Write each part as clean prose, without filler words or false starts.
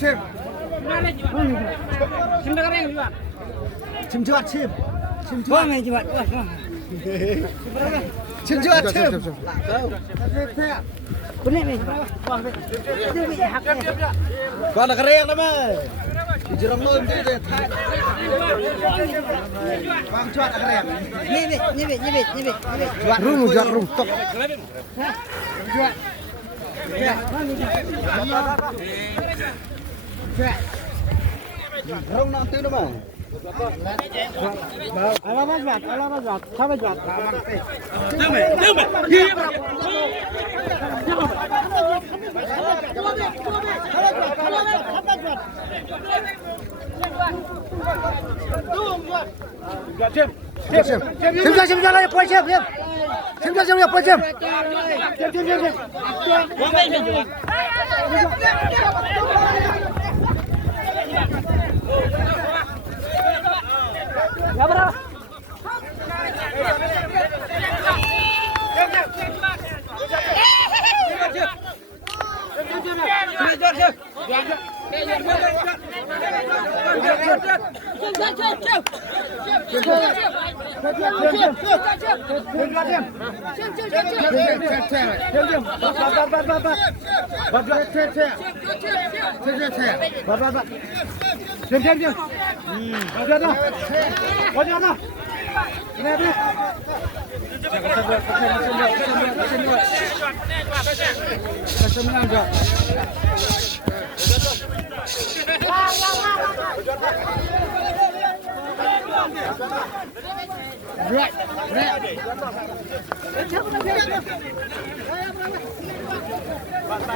Xem. Doang nih.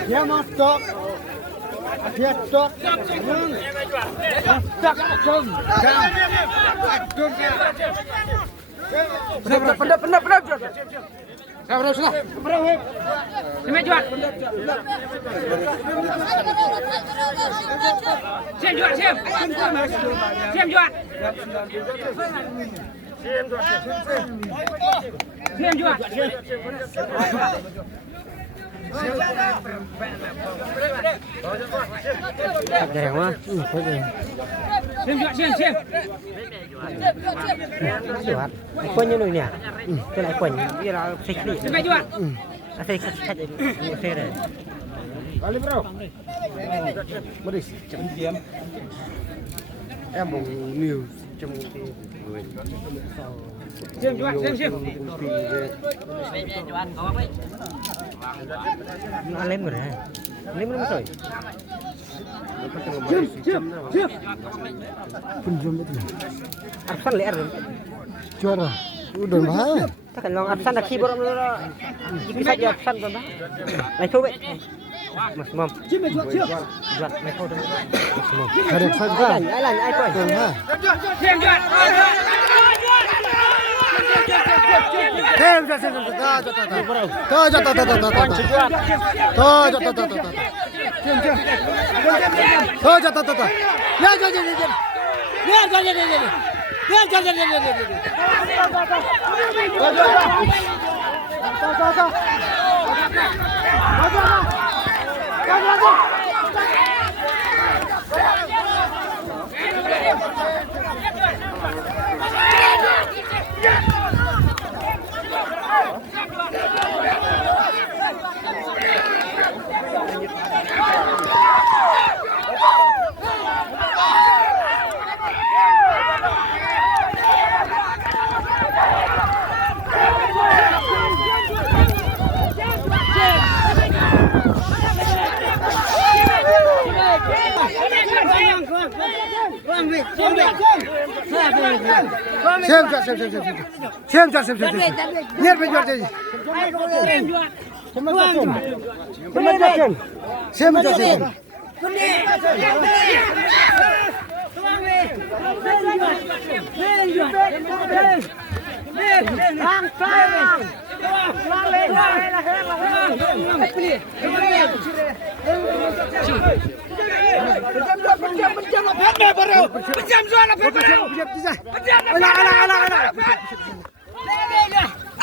Dia masuk. Dia stop. Đẹp quá. Xem. Quên như này nè. Cái này quên như là xịt đi. Xịt xe này. Kali bro. Mari chấm diếm. Em bồng nhiều trong cái người. Xem. Nó lên rồi này. Lên rồi rồi. Siap. Penjum itu. Absen liar. Juara. Udah bahaya. Ta kan long absen là khi bọn nó bisa di absen kan, Bang. Này thôi vậy. Mas mom. Juat này thôi đâu. Mas mom. Ada saja. Ai coi. Xem. Xem. Lihat penjual jadi. Xem.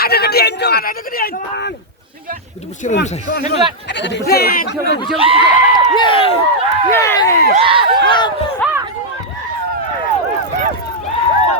Ada kedian tuan, ada kedian. Itu bersiram saya. Ada kedian.